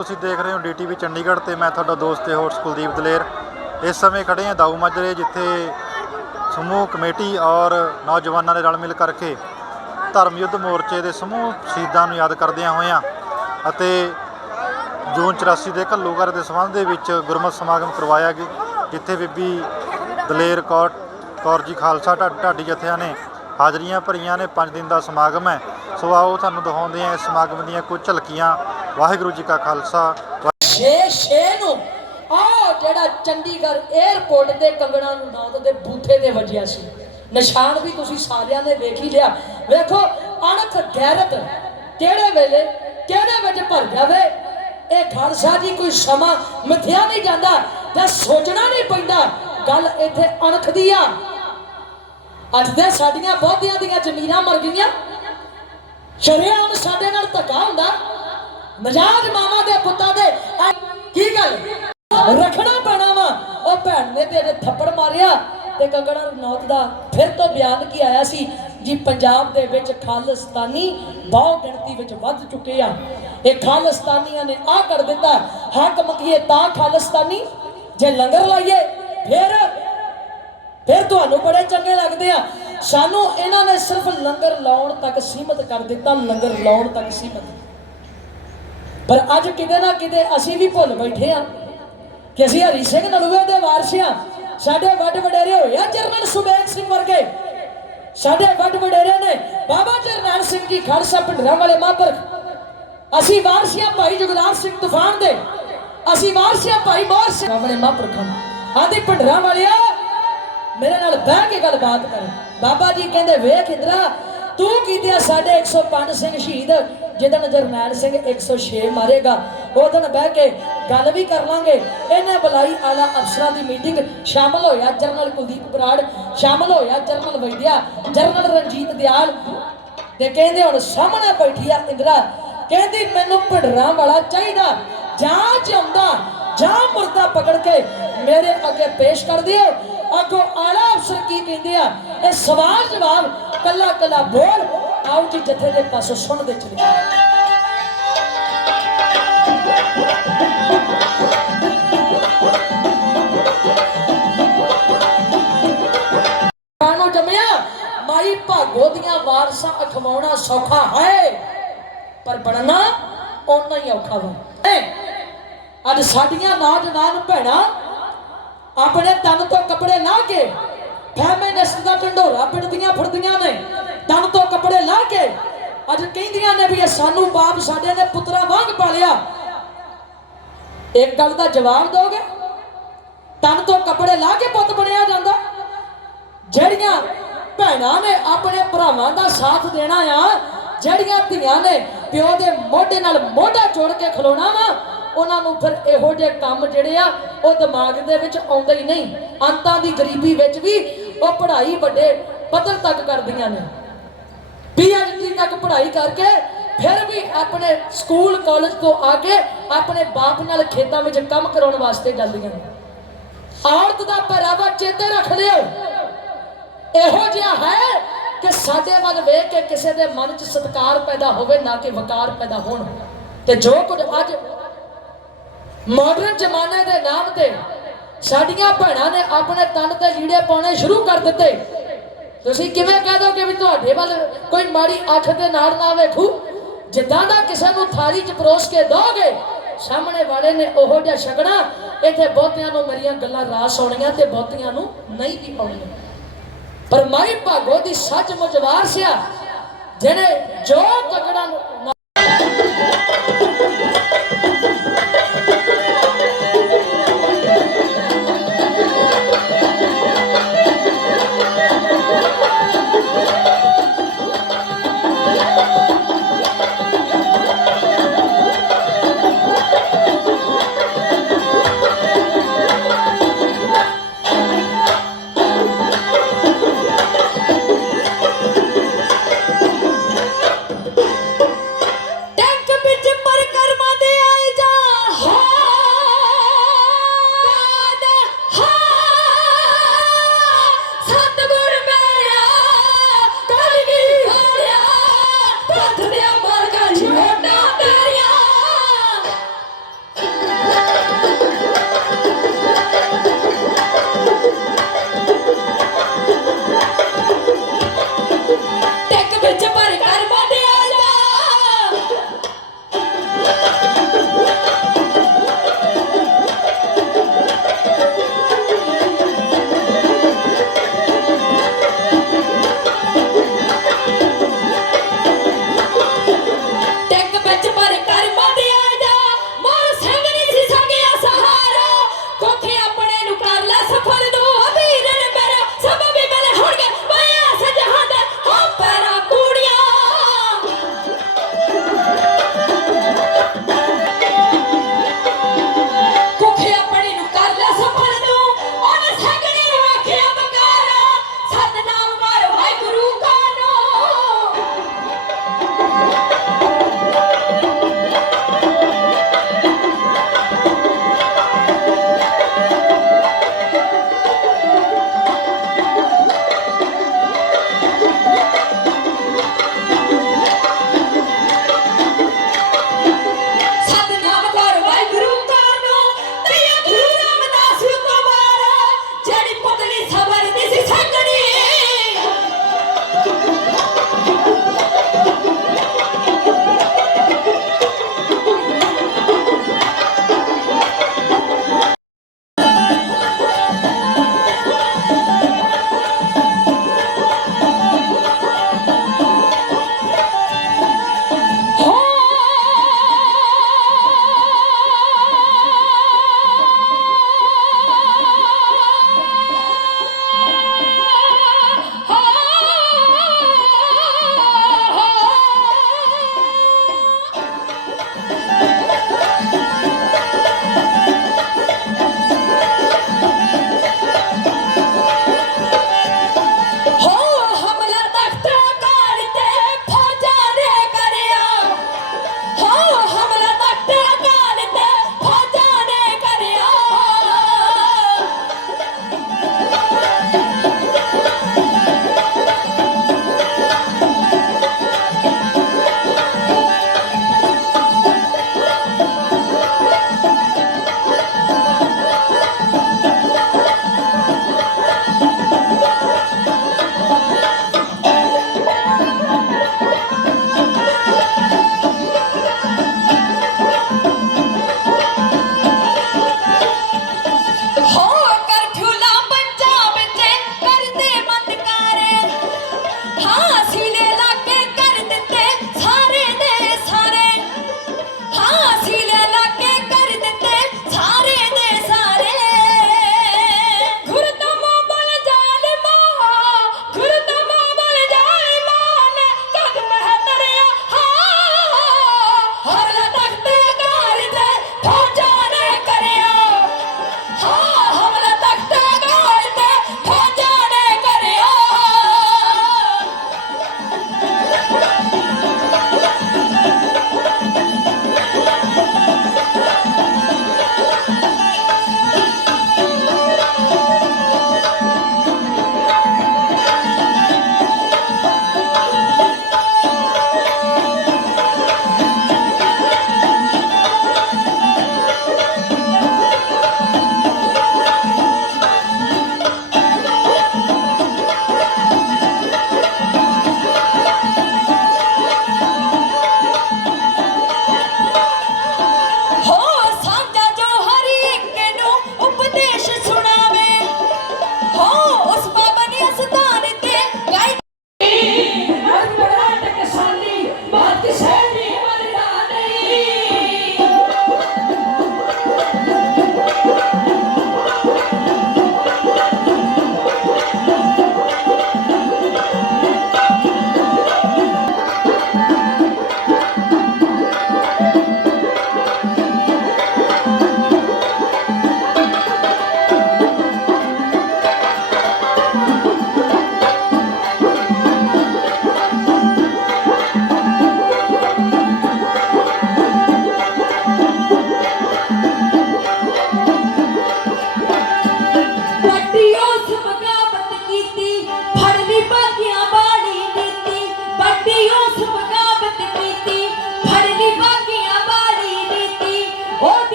ਤੁਸੀਂ ਦੇਖ ਰਹੇ ਹੋ ਡੀਟੀਵੀ ਚੰਡੀਗੜ੍ਹ ਤੇ ਮੈਂ ਤੁਹਾਡਾ ਦੋਸਤ ਤੇ ਹੋਸਟ ਕੁਲਦੀਪ ਦਲੇਰ। ਇਸ ਸਮੇਂ ਖੜੇ ਹਾਂ ਦਾਊ ਮਾਜਰੇ, ਜਿੱਥੇ ਸਮੂਹ ਕਮੇਟੀ ਔਰ ਨੌਜਵਾਨਾਂ ਨੇ ਰਲ ਮਿਲ ਕਰਕੇ ਧਰਮ ਯੁੱਧ ਮੋਰਚੇ ਦੇ ਸਮੂਹ ਸ਼ਹੀਦਾਂ ਨੂੰ ਯਾਦ ਕਰਦਿਆਂ ਹੋਇਆਂ ਅਤੇ ਜੂਨ 84 ਦੇ ਘੱਲੂਘਰ ਦੇ ਸੰਬੰਧ ਦੇ ਵਿੱਚ ਗੁਰਮਤਿ ਸਮਾਗਮ ਕਰਵਾਇਆ ਗਿਆ, ਜਿੱਥੇ ਬੀਬੀ ਦਲੇਰ ਕੌਰ ਕੌਰ ਜੀ ਖਾਲਸਾ ਢਾ- ਢਾਡੀ ਜਥਿਆਂ ਨੇ ਹਾਜ਼ਰੀਆਂ ਭਰੀਆਂ ਨੇ। 5 ਦਿਨ ਦਾ ਸਮਾਗਮ ਹੈ। ਸੋ ਆਓ ਤੁਹਾਨੂੰ ਦਿਖਾਉਂਦੇ ਹਾਂ ਇਸ ਸਮਾਗਮ ਦੀਆਂ ਕੁਝ ਝਲਕੀਆਂ। ਵਾਹਿਗੁਰੂ ਜੀ ਕਾ ਖਾਲਸਾ ਛੇ ਛੇ ਨੂੰ। ਆਹ ਜਿਹੜਾ ਚੰਡੀਗੜ੍ਹ 에ਅਰਪੋਰਟ ਤੇ ਕੰਗਣਾ ਨੂੰ ਨੌਤ ਦੇ ਬੂਥੇ ਤੇ ਵੱਜਿਆ ਸੀ। ਨਿਸ਼ਾਨ ਵੀ ਤੁਸੀਂ ਸਾਰਿਆਂ ਨੇ ਵੇਖ ਹੀ ਲਿਆ। ਵੇਖੋ, ਅਣਖ ਗੈਰਤ ਕਿਹੜੇ ਵੇਲੇ, ਕਿਹੜੇ ਵਿੱਚ ਭਰ ਜਾਵੇ? ਇਹ ਖਾਲਸਾ ਜੀ ਕੋਈ ਸਮਾਂ ਮਿਥਿਆ ਨਹੀਂ ਜਾਂਦਾ ਜਾਂ ਸੋਚਣਾ ਨਹੀਂ ਪੈਂਦਾ। ਗੱਲ ਇੱਥੇ ਅਣਖ ਦੀ ਆ। ਅੱਜ ਦੇ ਸਾਡੀਆਂ ਬਹੁਤਿਆਂ ਦੀਆਂ ਜ਼ਮੀਰਾਂ ਮਰ ਗਈਆਂ। ਸ਼ਰਿਆਮ ਸਾਡੇ ਨਾਲ ਧੱਕਾ ਹੁੰਦਾ। ਮਜਾਜ ਮਾਮਾ ਦੇ ਪੁੱਤਾਂ ਦੇ ਕੀ ਗੱਲ? ਰੱਖਣਾ ਪੈਣਾ ਵਾ। ਉਹ ਭੈਣ ਨੇ ਤੇਰੇ ਥੱਪੜ ਮਾਰਿਆ ਤੇ ਕੰਗਣਾ ਰਣੌਤ ਦਾ ਫਿਰ ਤੋਂ ਬਿਆਨ ਕੀ ਆਇਆ ਸੀ ਜੀ ਪੰਜਾਬ ਦੇ ਵਿੱਚ ਖਾਲਿਸਤਾਨੀ ਬਹੁ ਗਿਣਤੀ ਵਿੱਚ ਵੱਧ ਚੁੱਕੇ ਆ। ਇਹ ਖਾਲਿਸਤਾਨੀਆਂ ਨੇ ਆ ਕਰ ਦਿੱਤਾ। ਹੱਕ ਮੰਗੀਏ ਤਾਂ ਖਾਲਿਸਤਾਨੀ, ਜੇ ਲੰਗਰ ਲਾਈਏ, ਫਿਰ ਫਿਰ ਤੁਹਾਨੂੰ ਬੜੇ ਚੰਗੇ ਲੱਗਦੇ ਆ। ਸਾਨੂੰ ਇਹਨਾਂ ਨੇ ਸਿਰਫ ਲੰਗਰ ਲਾਉਣ ਤੱਕ ਸੀਮਤ ਕਰ ਦਿੱਤਾ। ਲੰਗਰ ਲਾਉਣ ਤੱਕ ਸੀਮਤ। ਪਰ ਅੱਜ ਕਿਤੇ ਨਾ ਕਿਤੇ ਅਸੀਂ ਵੀ ਭੁੱਲ ਬੈਠੇ ਆ ਕਿ ਅਸੀਂ ਹਰੀ ਸਿੰਘ ਨਲੂਏ ਦੇ ਵਾਰਸ ਆ ਸਾਡੇ ਵੱਡ ਵਡੇਰੇ ਹੋਏ ਆ ਜਰਨਲ ਸੁਬੇਗ ਸਿੰਘ ਵਰਗੇ। ਸਾਡੇ ਵੱਡ ਵਡੇਰੇ ਨੇ ਬਾਬਾ ਜਰਨੈਲ ਸਿੰਘ ਜੀ ਖਾਲਸਾ ਪਿੰਡਰਾਂ ਵਾਲੇ ਮਹਾਂਪੁਰਖ ਅਸੀਂ ਵਾਰਸੀਆਂ ਭਾਈ ਜਗਦਾਰ ਸਿੰਘ ਤੂਫਾਨ ਦੇ। ਅਸੀਂ ਵਾਰਸੀਆਂ ਭਾਈ ਮੋਹਰ ਸਿੰਘ ਵਾਲੇ ਮਹਾਂਪੁਰਖਾਂ ਆਦੀ ਪਿੰਡਰਾਂ ਵਾਲਿਆ ਮੇਰੇ ਨਾਲ ਬਹਿ ਕੇ ਗੱਲਬਾਤ ਕਰ। ਬਾਬਾ ਜੀ ਕਹਿੰਦੇ, ਵੇਖ ਇੰਦਰਾ ਤੂੰ ਕੀਤੇ ਸਾਡੇ 105 ਸਿੰਘ ਸ਼ਹੀਦ? ਜਿਹਦਨ ਜਰਨੈਲ ਸਿੰਘ 106 ਮਾਰੇਗਾ। ਉਹ ਬਹਿ ਕੇ ਗੱਲ ਵੀ ਕਰ ਲਾਂਗੇ। ਇਹਨੇ ਬੁਲਾਈ ਆਲਾ ਅਫਸਰਾਂ ਦੀ ਮੀਟਿੰਗ। ਸ਼ਾਮਲ ਹੋਇਆ ਜਰਨਲ ਕੁਲਦੀਪ ਬਰਾੜ, ਸ਼ਾਮਲ ਹੋਇਆ ਜਰਨਲ ਵੈਦਿਆ, ਜਰਨਲ ਰਣਜੀਤ ਦਿਆਲ। ਤੇ ਕਹਿੰਦੇ ਹੁਣ ਸਾਹਮਣੇ ਬੈਠੀ ਆ ਇੰਦਰਾ। ਕਹਿੰਦੀ, ਮੈਨੂੰ ਭਿੜਰਾਂ ਵਾਲਾ ਚਾਹੀਦਾ। ਜਾਂ ਚਾਹੁੰਦਾ ਜਾਂ ਮੁਰਦਾ ਪਕੜ ਕੇ ਮੇਰੇ ਅੱਗੇ ਪੇਸ਼ ਕਰ ਦਿਓ। ਅੱਗੋਂ ਆਲਾ ਅਫਸਰ ਕੀ ਕਹਿੰਦੇ ਆ? ਇਹ ਸਵਾਲ ਜਵਾਬ ਕੱਲਾ ਕੱਲਾ ਬੋਲ, ਆਓ ਜੀ ਜਥੇ ਦੇ ਪਾਸੋਂ ਸੁਣਦੇ ਚਲੇ ਜੰਮਿਆ, ਮਾਈ ਭਾਗੋ ਦੀਆਂ ਵਾਰਸਾਂ ਅਖਵਾਉਣਾ ਸੌਖਾ ਹੈ, ਪਰ ਬਣਨਾ ਓਨਾ ਹੀ ਔਖਾ ਵਾ। ਅੱਜ ਸਾਡੀਆਂ ਨੌਜਵਾਨ ਭੈਣਾਂ ਆਪਣੇ ਤਨ ਤੋਂ ਕੱਪੜੇ ਲਾ ਕੇ ਫੈਮਿਨਿਸਟ ਦਾ ਢੰਡੋਰਾ ਪਿੜਦੀਆਂ ਫਿਰਦੀਆਂ ਨੇ, ਤਨ ਤੋਂ ਕੱਪੜੇ ਲਾ ਕੇ ਅੱਜ ਕਹਿੰਦੀਆਂ ਨੇ ਵੀ ਇਹ ਸਾਨੂੰ ਬਾਪ ਸਾਡੇ ਨੇ ਪੁੱਤਰਾ ਵਾਂਗ ਪਾਲਿਆ। ਇੱਕ ਗੱਲ ਦਾ ਜਵਾਬ ਦੋਗੇ ਤਨ ਤੋਂ ਕੱਪੜੇ ਲਾ ਕੇ ਪੁੱਤ ਬਣਿਆ ਜਾਂਦਾ। ਜਿਹੜੀਆਂ ਭੈਣਾਂ ਨੇ ਆਪਣੇ ਭਰਾਵਾਂ ਦਾ ਸਾਥ ਦੇਣਾ ਆ, ਜਿਹੜੀਆਂ ਧੀਆਂ ਨੇ ਪਿਓ ਦੇ ਮੋਢੇ ਨਾਲ ਮੋਢਾ ਜੋੜ ਕੇ ਖਲੋਣਾ ਵਾ ਉਹਨਾਂ ਨੂੰ ਫਿਰ ਇਹੋ ਜਿਹੇ ਕੰਮ ਜਿਹੜੇ ਆ, ਉਹ ਦਿਮਾਗ ਦੇ ਵਿੱਚ ਆਉਂਦੇ ਹੀ ਨਹੀਂ। ਅੰਤਾਂ ਦੀ ਗਰੀਬੀ ਵਿੱਚ ਵੀ ਉਹ ਪੜ੍ਹਾਈ ਵੱਡੇ ਪੱਧਰ ਤੱਕ ਕਰਦੀਆਂ ਨੇ। ਪੀਐਚਡੀ ਤੱਕ ਪੜ੍ਹਾਈ ਕਰਕੇ ਫਿਰ ਵੀ ਆਪਣੇ ਸਕੂਲ, ਕਾਲਜ ਤੋਂ ਆ ਕੇ ਆਪਣੇ ਬਾਪ ਨਾਲ ਖੇਤਾਂ ਵਿੱਚ ਕੰਮ ਕਰਾਉਣ ਵਾਸਤੇ ਜਾਂਦੀਆਂ ਨੇ। ਔਰਤ ਦਾ ਪਹਿਰਾਵਾ ਚੇਤੇ ਰੱਖ ਲਿਓ। ਇਹੋ ਜਿਹਾ ਹੈ ਕਿ ਸਾਡੇ ਵੱਲ ਵੇਖ ਕੇ ਕਿਸੇ ਦੇ ਮਨ 'ਚ ਸਤਕਾਰ ਪੈਦਾ ਹੋਵੇ, ਨਾ ਕਿ ਵਕਾਰ ਪੈਦਾ ਹੋਣ। ਤੇ ਜੋ ਕੁਝ ਅੱਜ ਮਾਡਰਨ ਜ਼ਮਾਨੇ ਦੇ ਨਾਮ ਤੇ ਸਾਡੀਆਂ ਭੈਣਾਂ ਨੇ ਆਪਣੇ ਤਨ ਤੇ ਲੀੜੇ ਪਾਉਣੇ ਸ਼ੁਰੂ ਕਰ ਦਿੱਤੇ। ਤੁਸੀਂ ਕਿਵੇਂ ਕਹਿ ਦੋਗੇ ਵੀ ਤੁਹਾਡੇ ਵੱਲ ਕੋਈ ਮਾੜੀ ਅੱਖ ਦੇ ਨਾਲ ਨਾ ਵੇਖੂ? ਜਿੱਦਾਂ ਦਾ ਕਿਸੇ ਨੂੰ ਥਾਲੀ 'ਚ ਪਰੋਸ ਕੇ ਦੋਗੇ, ਸਾਹਮਣੇ ਵਾਲੇ ਨੇ ਉਹੋ ਜਿਹਾ ਛਕਣਾ, ਇੱਥੇ ਬਹੁਤਿਆਂ ਨੂੰ ਮੇਰੀਆਂ ਗੱਲਾਂ ਰਾਸ ਆਉਣੀਆਂ ਤੇ ਬਹੁਤਿਆਂ ਨੂੰ ਨਹੀਂ ਵੀ ਆਉਣੀਆਂ। ਪਰ ਮਾਈ ਭਾਗੋ ਦੀ ਸੱਚ ਮੁਜਵਾਰ ਆ ਜਿਹੜੇ ਜੋ ਤਕੜਾ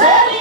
Say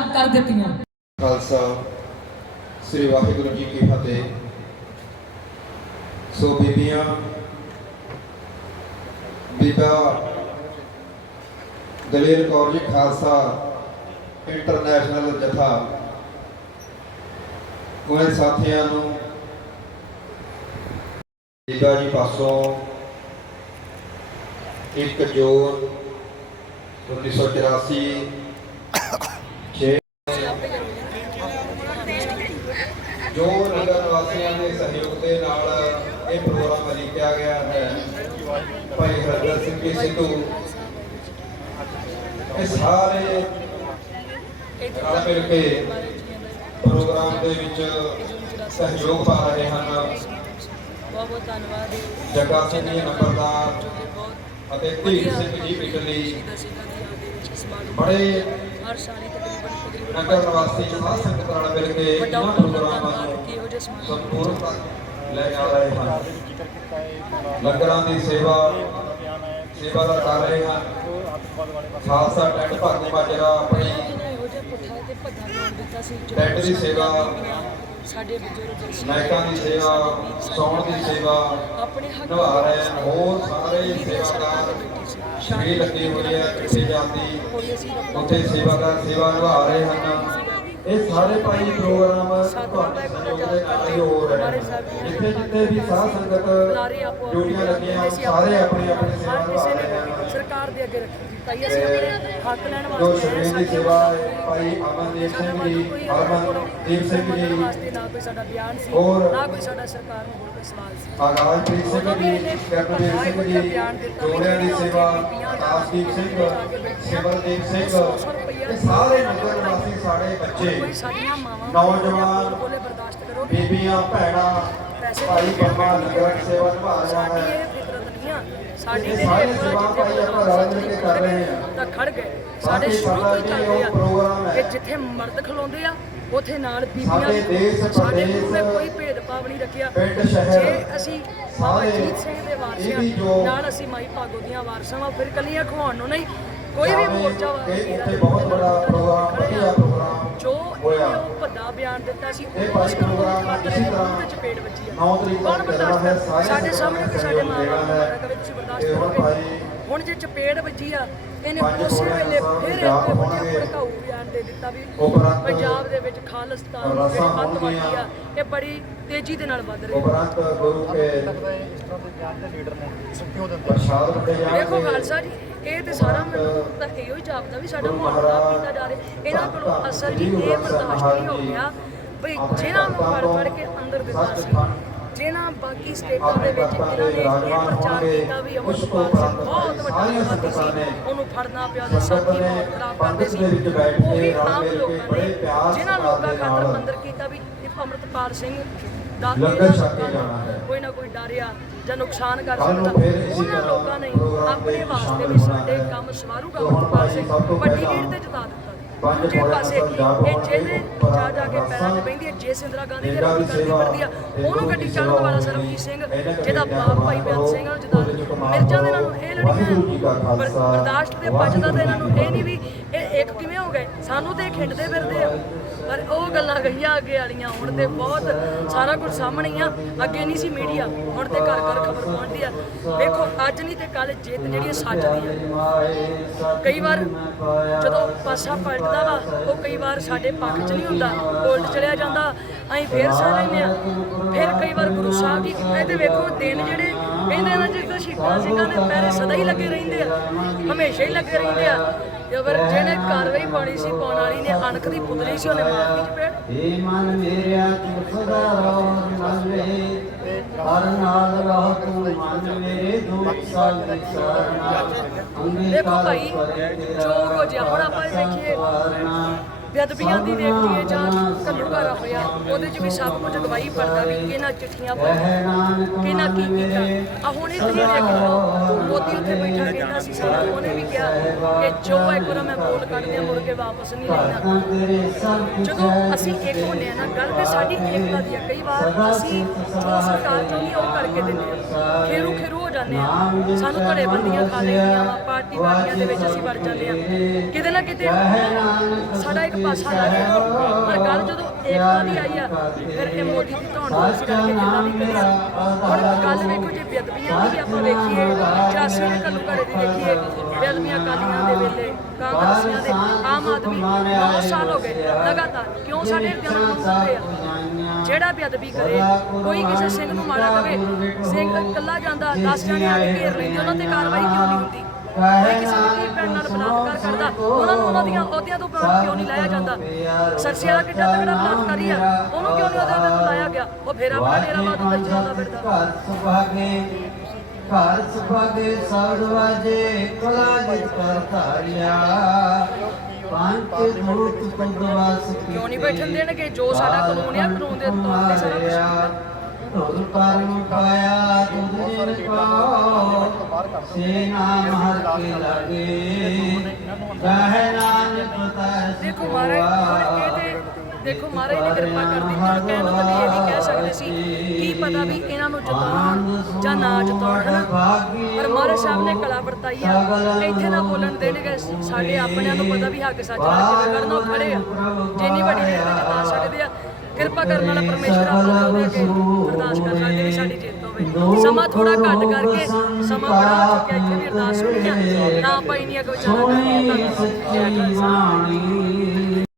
ਆਜ਼ਾਦ ਕਰ ਦਿੱਤੀਆਂ। ਖਾਲਸਾ, ਸ੍ਰੀ ਵਾਹਿਗੁਰੂ ਜੀ ਕੀ ਫਤਿਹ। ਸੋ ਬੀਬੀਆਂ, ਬੀਬਾ ਦਲੇਰ ਕੌਰ ਜੀ, ਖਾਲਸਾ ਇੰਟਰਨੈਸ਼ਨਲ ਜਥਾ। ਉਹਨਾਂ ਸਾਥੀਆਂ ਨੂੰ ਬੀਬਾ ਜੀ ਪਾਸੋਂ ਇੱਕ ਜੂਨ 1984 ਸਹਿਯੋਗ ਦੇ ਨਾਲ ਇਹ ਪ੍ਰੋਗਰਾਮ ਲਿਖਿਆ ਗਿਆ ਹੈ। ਭਾਈ ਹਰਦਰ ਸਿੰਘ ਜੀ ਸਿੱਧੂ, ਇਹ ਸਾਰੇ ਰਲ ਮਿਲ ਕੇ ਪ੍ਰੋਗਰਾਮ ਦੇ ਵਿੱਚ ਸਹਿਯੋਗ ਪਾ ਰਹੇ ਹਨ। ਬਹੁਤ ਬਹੁਤ ਧੰਨਵਾਦ ਜਗਾ ਸਿੰਘ ਜੀ ਨੰਬਰਦਾਰ ਅਤੇ ਧੀਰ ਸਿੰਘ ਜੀ ਪਿਛਲੀ ਬੜੇ ਹਰ ਸਾਲ ਨਗਰ ਨਿਵਾਸੀ ਸਾਧ ਸੰਗਤ ਰਲ ਮਿਲ ਕੇ ਇਹਨਾਂ ਪ੍ਰੋਗਰਾਮਾਂ ਨੂੰ ਕਿ ਇਹੋ ਜਿਹੇ ਸਮਾਗਮ ਸੰਪੂਰਨ ਤੱਕ ਲੈ ਜਾ ਰਹੇ ਹਨ। ਲੰਗਰਾਂ ਦੀ ਸੇਵਾ ਸੇਵਾ ਦਾ ਕਰ ਰਹੇ ਹਨ। ਖਾਲਸਾ ਟੈਂਟ ਭਰਨੀ ਮਾਜਰਾ ਆਪਣੀ ਟੈਂਟ ਦੀ ਸੇਵਾ ਸਾਡੇ ਬਜ਼ੁਰਗ ਨਾਇਕਾਂ ਦੀ ਸੇਵਾ ਸੌਣ ਦੀ ਸੇਵਾ ਆਪਣੇ ਨਿਭਾ ਰਹੇ ਹੋਰ ਸਾਰੇ ਸੇਵਾਦਾਰ ਸ਼੍ਰੀ ਲੱਗੇ ਹੋਏ ਆ, ਕਿਸੇ ਜਾਂਦੀ ਉੱਥੇ ਸੇਵਾਦਾਰ ਸੇਵਾ ਨਿਭਾ ਰਹੇ ਹਨ। ਇਹ ਸਾਰੇ ਭਾਈ ਪ੍ਰੋਗਰਾਮ ਤੁਹਾਡੇ ਸਹਿਯੋਗ ਦੇ ਨਾਲ ਹੀ ਹੋ ਰਹੇ ਹਨ। ਜਿੱਥੇ ਜਿੱਥੇ ਵੀ ਸਾਧ ਸੰਗਤ ਡਿਊਟੀਆਂ ਲੱਗੀਆਂ ਸਾਰੇ ਆਪਣੀ ਆਪਣੀ ਸੇਵਾ ਨਿਭਾ ਰਹੇ ਹਨ। ਸਰਕਾਰ ਦੇ ਅੱਗੇ ਰੱਖੀ। ਤਾਈ ਅਸੀਂ ਆਪਣੇ ਹੱਕ ਲੈਣ ਜੋ ਵਾਸਤੇ ਆਏ ਸ਼੍ਰੀ ਹਾਂ, ਦੀ ਸੇਵਾ ਭਾਈ ਅਮਨਦੀਪ ਸਿੰਘ ਜੀ ਕੋਈ ਹਰਮਨਦੀਪ ਸਿੰਘ ਜੀ। ਵਾਸਤੇ ਨਾ ਕੋਈ ਸਾਡਾ ਬਿਆਨ ਸੀ ਹੋਰ ਨਾ ਕੋਈ ਸਾਡਾ ਸਰਕਾਰ ਨੂੰ ਹੋਰ ਕੋਈ ਸਵਾਲ ਸੀ। ਆਗਾਜ਼ਪ੍ਰੀਤ ਸਿੰਘ ਜੀ ਕਰਨਵੀਰ ਸਿੰਘ ਜੀ ਜੋੜਿਆਂ ਦੀ ਸੇਵਾ ਆਸਦੀਪ ਸਿੰਘ ਸਿਮਰਦੀਪ ਸਿੰਘ ਇਹ ਸਾਰੇ ਨਗਰ ਨਿਵਾਸੀ ਸਾਡੇ ਬੱਚੇ ਕੋਈ ਸਾਡੀਆਂ ਮਾਵਾਂ ਨੌਜਵਾਨ ਬੋਲੇ ਬਰਦਾਸ਼ਤ ਕਰੋ। ਬੀਬੀਆਂ ਭੈਣਾਂ ਭਾਈ ਬਾਬਾ ਨਗਰ ਸੇਵਾ ਨਿਭਾ ਰਿਹਾ ਸਾਡੀ ਹੈ। ਇਹ ਸਾਡੀ ਤੇ ਸਾਰੇ ਜਿੱਥੇ ਹਾਂ। ਤਾਂ ਖੜ ਗਏ। ਸਾਡੇ ਸ਼ੁਰੂ ਤੋਂ ਚੱਲਦੇ ਆ ਹੈ। ਕਿ ਜਿੱਥੇ ਮਰਦ ਖਲੋਂਦੇ ਆ ਉਥੇ ਨਾਲ ਬੀਬੀਆਂ ਸਾਡੇ ਨੇ ਕੋਈ ਭੇਦਭਾਵ ਨਹੀਂ ਰੱਖਿਆ। ਜੇ ਅਸੀਂ ਬਾਬਾ ਜੀਤ ਸਿੰਘ ਦੇ ਜੋ- ਨਾਲ ਅਸੀਂ ਮਾਈ ਭਾਗੋ ਦੀਆਂ ਵਾਰਸਾਂ ਵਾਂ ਫਿਰ ਕੱਲੀਆਂ ਖਵਾਉਣ ਨੂੰ ਨਹੀਂ। ਕੋਈ ਵੀ ਮੋਰਚਾ ਵਾ ਇਹ ਉੱਥੇ ਬਹੁਤ ਬੜਾ ਪ੍ਰੋਗਰਾਮ ਵਧੀਆ ਪ੍ਰੋਗਰਾਮ ਜੋ ਹੋਇਆ। ਉਹ ਵੱਡਾ ਬਿਆਨ ਦਿੱਤਾ ਸੀ ਇਹ ਭਾਈ ਪ੍ਰੋਗਰਾਮ ਇਸੇ ਤਰ੍ਹਾਂ ਵਿੱਚ ਪੇੜ ਵੱਜੀ ਆ। ਨੌ ਤਰੀਕ ਹੈ ਸਾਰੇ ਸਾਡੇ ਸਾਹਮਣੇ ਕੋਈ ਸਾਡੇ ਮਾਂ ਬਾਪ ਕਵੇ ਤੁਸੀਂ ਬਰਦਾਸ਼ਤ ਤੇ ਹੁਣ ਕਰੋਗੇ ਹੁਣ ਜੇ ਚਪੇੜ ਵੱਜੀ ਆ ਇਹਨੇ ਉਸੇ ਵੇਲੇ ਫਿਰ ਇੱਕ ਹੋਣਗੇ। ਭੜਕਾਊ ਬਿਆਨ ਦੇ ਦਿੱਤਾ ਵੀ ਪੰਜਾਬ ਦੇ ਵਿੱਚ ਖਾਲਿਸਤਾਨ ਜਿਹੜੀ ਅੱਤਵਾਦੀ ਆ। ਇਹ ਬੜੀ ਤੇਜ਼ੀ ਦੇ ਨਾਲ ਵੱਧ ਰਹੀ ਹੈ। ਉਪਰੰਤ ਗੁਰੂ ਕੇ ਪ੍ਰਸ਼ਾਦ ਵੰਡੇ ਦੇਖੋ ਖਾਲਸਾ ਜੀ ਇਹ ਤੇ ਸਾਰਾ ਮੈਨੂੰ ਤਾਂ ਇਹੋ ਹੀ ਜਾਪਦਾ ਵੀ ਸਾਡਾ ਮਾਹੌਲ ਖਰਾਬ ਕੀਤਾ ਜਾ ਰਿਹਾ। ਇਹਨਾਂ ਕੋਲੋਂ ਅਸਲ ਜੀ ਇਹ ਬਰਦਾਸ਼ਤ ਨਹੀਂ ਹੋ ਗਿਆ ਵੀ ਜਿਨ੍ਹਾਂ ਨੂੰ ਫੜ ਫੜ ਕੇ ਅੰਦਰ ਦਿੱਤਾ ਸੀ ਜਿਨ੍ਹਾਂ ਬਾਕੀ ਸਟੇਟਾਂ ਦੇ ਵਿੱਚ ਇਹਨਾਂ ਨੇ ਇਹ ਪ੍ਰਚਾਰ ਕੀਤਾ ਵੀ ਅਮਰਪਾਲ ਸਿੰਘ ਬਹੁਤ ਵੱਡਾ ਆਤੰਕਵਾਦੀ ਸੀ ਉਹਨੂੰ ਫੜਨਾ ਪਿਆ ਤੇ ਸਾਥੀ ਬਹੁਤ ਖਰਾਬ ਕਰਦੇ ਸੀ ਉਹ ਵੀ ਆਮ ਲੋਕਾਂ ਨੇ ਜਿਨ੍ਹਾਂ ਲੋਕਾਂ ਖਾਤਰ ਅੰਦਰ ਕੀਤਾ ਵੀ ਅਮਰਪਾਲ ਸਿੰਘ ਦਾ ਲੰਗਰ ਛਕ ਕੇ ਜਾਣਾ ਹੈ। ਕੋਈ ਨਾ ਕੋਈ ਡਰਿਆ ਜਾਂ ਨੁਕਸਾਨ ਕਰ ਸਕਦਾ ਉਹਨਾਂ ਲੋਕਾਂ ਨੇ ਆਪਣੇ ਦੇ ਵਾਸਤੇ ਵੀ ਸਾਡੇ। ਕੰਮ ਸਵਾਰੂਗਾ ਅਮਰਪਾਲ ਸਿੰਘ ਸਭ ਵੱਡੀ ਲੀਡ ਤੇ ਜਿਤਾ ਦਿੱਤਾ ਦੂਜੇ ਪਾਸੇ ਇਹ ਜਿਹਦੇ ਉੱਪਰ ਜਾ ਜਾ ਕੇ ਪੈਰਾਂ 'ਚ ਬੈਂਦੀ ਹੈ ਜੇ ਇੰਦਰਾ ਗਾਂਧੀ ਦੇ ਰੋਟੀ ਕਰਦੀ ਫਿਰਦੀ ਆ ਤੇ ਉਹਨੂੰ ਗੱਡੀ ਚੜਨ ਵਾਲਾ ਸਰਬਜੀਤ ਸਿੰਘ ਜਿਹਦਾ ਬਾਪ ਭਾਈ ਕਰੋ, ਸਿੰਘ ਕਮਾਲ ਮਿਰਜ਼ਾਂ ਦੇ। ਨਾਲ ਇਹ ਲੜੀਆਂ ਬਰਦਾਸ਼ਤ ਦੇ ਪੱਜਦਾ ਤੇ ਇਹਨਾਂ ਨੂੰ ਇਹ ਨਹੀਂ ਵੀ ਇਹ ਇੱਕ ਕਿਵੇਂ ਹੋ ਗਏ? ਸਾਨੂੰ ਤੇ ਖਿੰਡਦੇ ਫਿਰਦੇ ਆ। ਪਰ ਉਹ ਗੱਲਾਂ ਗਈਆਂ ਅੱਗੇ ਵਾਲੀਆਂ। ਹੁਣ ਤੇ ਬਹੁਤ ਸਾਰਾ ਕੁਝ ਸਾਹਮਣੇ ਹੀ ਆ। ਅੱਗੇ ਨਹੀਂ ਸੀ ਮੀਡੀਆ, ਹੁਣ ਤੇ ਘਰ ਘਰ ਖਬਰ ਪਹੁੰਚਦੀ ਆ। ਵੇਖੋ, ਅੱਜ ਨਹੀਂ ਤੇ ਕੱਲ ਜਿੱਤ ਜਿਹੜੀ ਹੈ ਸੱਚ ਦੀ ਆ। ਕਈ ਵਾਰ ਜਦੋਂ ਪਾਸਾ ਪਲਟਦਾ ਵਾ, ਉਹ ਕਈ ਵਾਰ ਸਾਡੇ ਪੱਖ 'ਚ ਨਹੀਂ ਹੁੰਦਾ। ਉਲਟ ਚਲਿਆ ਜਾਂਦਾ, ਅਸੀਂ ਫੇਰ ਸਹ ਲੈਂਦੇ ਆ। ਫਿਰ ਕਈ ਵਾਰ ਗੁਰੂ ਸਾਹਿਬ ਜੀ, ਇਹ ਵੇਖੋ, ਦਿਨ ਜਿਹੜੇ ਕਹਿੰਦੇ ਨਾ ਜਿੱਦਾਂ ਸ਼ਹੀਦਾਂ ਸਿੰਘਾਂ ਦੇ ਪੈਰੇ ਸਦਾ ਹੀ ਲੱਗੇ ਰਹਿੰਦੇ ਆ। ਹਮੇਸ਼ਾ ਹੀ ਲੱਗੇ ਰਹਿੰਦੇ ਆ। ਫਿਰ ਜਿਹਨੇ ਕਾਰਵਾਈ ਪਾਣੀ ਸੀ ਪਾਉਣ ਵਾਲੀ ਨੇ ਅਣਖ ਦੀ ਪੁਤਲੀ ਸੀ ਉਹਨੇ ਮਾਰਨੀ ਚਪੇੜ ਏ ਮਨ ਮੇਰਿਆ ਤੂੰ ਸਦਾ ਰਹੁ ਮਨ ਵੇ ਹਰ ਨਾਲ ਰਹੁ ਤੂੰ ਮਨ ਮੇਰੇ ਦੁਖ ਸਾਲ ਦੀ ਸਰਨਾ ਅੰਗੇ ਦੇਖੋ ਭਾਈ ਜੋ ਕੁਝ ਹੁਣ ਆਪਾਂ ਵੇਖੀਏ ਬੇਅਦਬੀਆਂ ਦੀ ਵੇਖ ਲਈਏ ਜਾਂ ਘੱਲੂਘਾਰਾ ਹੋਇਆ, ਉਹਦੇ 'ਚ ਵੀ ਸਭ ਕੁਝ ਗਵਾਹੀ ਪੜਦਾ ਵੀ ਕਿਹਨਾਂ ਚਿੱਠੀਆਂ ਪਾਈਆਂ ਕਿਹਨਾਂ ਕੀ ਕੀਤਾ। ਆ ਹੁਣ ਇਹ ਤੁਸੀਂ ਵੇਖ ਲਓ, ਮੋਦੀ ਉੱਥੇ ਬੈਠਾ ਕਹਿੰਦਾ ਸੀ, ਸਾਨੂੰ ਉਹਨੇ ਵੀ ਕਿਹਾ ਕਿ ਜੋ ਇੱਕ ਵਾਰ ਮੈਂ ਬੋਲ ਕੱਢ ਮੁੜ ਕੇ ਵਾਪਸ ਨਹੀਂ ਲੈਣਾ ਜਦੋਂ ਅਸੀਂ ਇੱਕ ਹੁੰਦੇ ਆ ਨਾ, ਗੱਲ ਤੇ ਸਾਡੀ ਏਕਤਾ ਦੀ ਆ। ਕਈ ਵਾਰ ਅਸੀਂ ਜੋ ਸਰਕਾਰ ਚਾਹੁੰਦੀ ਉਹ ਕਰਕੇ ਦਿੰਦੇ ਆ। ਖੇਰੂ ਖੇਰੂ ਹੋ ਜਾਂਦੇ ਆ। ਸਾਨੂੰ ਧੜੇ ਬੰਦੀਆਂ ਖਾ ਲੈਂਦੀਆਂ ਪਾਰਟੀ ਵਾਲੀਆਂ ਦੇ ਵਿੱਚ ਅਸੀਂ ਵੜ ਜਾਂਦੇ ਆ। ਕਿਤੇ ਨਾ ਕਿਤੇ ਸਾਡਾ ਇੱਕ ਪਾਸਾ ਲੱਗ ਗਿਆ ਪਰ ਗੱਲ ਜਦੋਂ ਏਕਤਾ ਦੀ ਆਈ ਆ ਫਿਰ ਇਹ ਮੋਦੀ ਦੀ ਧੌਣ ਨੂੰ ਅਸੀਂ ਕਰਕੇ ਕਿੰਨਾ ਵੀ ਕਰਿਆ ਹੁਣ ਗੱਲ ਵੇਖੋ ਜੇ ਬੇਅਦਬੀਆਂ ਦੀ ਆਪਾਂ ਵੇਖੀਏ ਅਸੀਂ ਨੇ ਕੱਲੂ ਘੜੇ ਦੀ ਵੇਖੀਏ ਬੇਅਦਬੀਆਂ ਕਾਲੀਆਂ ਦੇ ਵੇਲੇ ਕਾਂਗਰਸੀਆਂ ਦੇ ਆਮ ਆਦਮੀ 9 ਸਾਲ ਹੋ ਗਏ ਲਗਾਤਾਰ ਕਿਉਂ ਸਾਡੇ ਨੂੰ ਹੁੰਦੇ ਆ? ਜਿਹੜਾ ਬੇਅਦਬੀ ਕਰੇ ਕੋਈ ਕਿਸੇ ਸਿੰਘ ਨੂੰ ਮਾੜਾ ਕਵੇ ਸਿੰਘ ਇਕੱਲਾ ਜਾਂਦਾ 10 ਜਣੇ ਆ ਕੇ ਘੇਰ ਲੈਂਦੇ ਉਹਨਾਂ ਤੇ ਕਾਰਵਾਈ ਕਿਉਂ ਨਹੀਂ ਹੁੰਦੀ? ਕੋਈ ਕਿਸੇ ਦੀ ਧੀ ਭੈਣ ਨਾਲ ਬਲਾਤਕਾਰ ਕਰਦਾ ਉਹਨਾਂ ਨੂੰ ਉਹਨਾਂ ਦੀਆਂ ਅਹੁਦਿਆਂ ਤੋਂ ਬਾਹਰ ਕਿਉਂ ਨਹੀਂ ਲਾਇਆ ਜਾਂਦਾ? ਸਰਸੇ ਵਾਲਾ ਕਿੱਡਾ ਤਗੜਾ ਬਲਾਤਕਾਰੀ ਆ ਉਹਨੂੰ ਕਿਉਂ ਨਹੀਂ ਉਹਦੇ ਤੋਂ ਲਾਇਆ ਗਿਆ? ਉਹ ਫੇਰ ਆਪਣਾ ਡੇਰਾ ਬਾਦ ਉੱਤੇ ਚਲਾਉਂਦਾ ਫਿਰਦਾ। ਘਰ ਸੁਭਾਗੇ ਘਰ ਸੁਭਾਗੇ ਸਦ ਵਾਜੇ ਕਲਾ ਜਿਤ ਕਰ ਧਾਰਿਆ। ਪੰਜ ਧੂਤ ਤੁਗਵਾਸ ਕਿਉਂ ਨਹੀਂ ਬੈਠਣ ਦੇਣਗੇ? ਜੋ ਸਾਡਾ ਕਾਨੂੰਨ ਆ, ਕਾਨੂੰਨ ਦੇ ਤੌਰ ਤੇ ਸਾਰਾ ਕੁਛ ਧੁਰ ਕਰਮ ਪਾਇਆ ਤੁਧ ਜਿਨ ਪਾਓ ਸੇ ਨਾਮ ਕੇ ਲਾਗੇ ਕਹੈ ਨਾਨਕ ਪਤਾ ਦੇਖੋ ਮਹਾਰਾਜ ਦੇਖੋ ਮਹਾਰਾਜ ਨੇ ਕਿਰਪਾ ਕਰਦੀ ਹੁਣ ਕਹਿਣ ਨੂੰ ਕਦੇ ਇਹ ਨਹੀਂ ਕਹਿ ਸਕਦੇ ਸੀ ਕੀ ਪਤਾ ਵੀ ਇਹਨਾਂ ਨੂੰ ਜਿਤਾਉਣ ਜਾਂ ਨਾ ਜਿਤਾਉਣ ਹਨਾ ਪਰ ਮਹਾਰਾਜ ਸਾਹਿਬ ਨੇ ਕਲਾ ਵਰਤਾਈ ਆ ਇੱਥੇ ਨਾ ਬੋਲਣ ਦੇਣਗੇ ਸਾਡੇ ਆਪਣਿਆਂ ਨੂੰ ਪਤਾ ਵੀ ਹੱਕ ਸੱਚ ਨਾਲ ਕਿਵੇਂ ਕਰਨਾ ਖੜੇ ਆ ਜਿੰਨੀ ਵੱਡੀ ਦੇਰ ਤੇ ਜਿਤਾ ਸਕਦੇ ਆ ਕਿਰਪਾ ਕਰਨ ਵਾਲਾ ਪਰਮੇਸ਼ਰ ਆਪਾਂ ਉਹਦੇ ਅੱਗੇ ਅਰਦਾਸ ਕਰ ਸਕਦੇ ਵੀ ਸਾਡੀ ਜਿੱਤ ਹੋਵੇ। ਸਮਾਂ ਥੋੜਾ ਘੱਟ ਕਰਕੇ ਸਮਾਂ ਬੜਾ ਹੋ ਚੁੱਕਿਆ, ਇੱਥੇ ਵੀ ਅਰਦਾਸ ਸੁਣੀ ਆ। ਨਾ ਆਪਾਂ ਇੰਨੀਆਂ ਕੁ ਵਿਚਾਰਾਂ ਕਰਦੇ ਸੱਚੀ ਬਾਣੀ।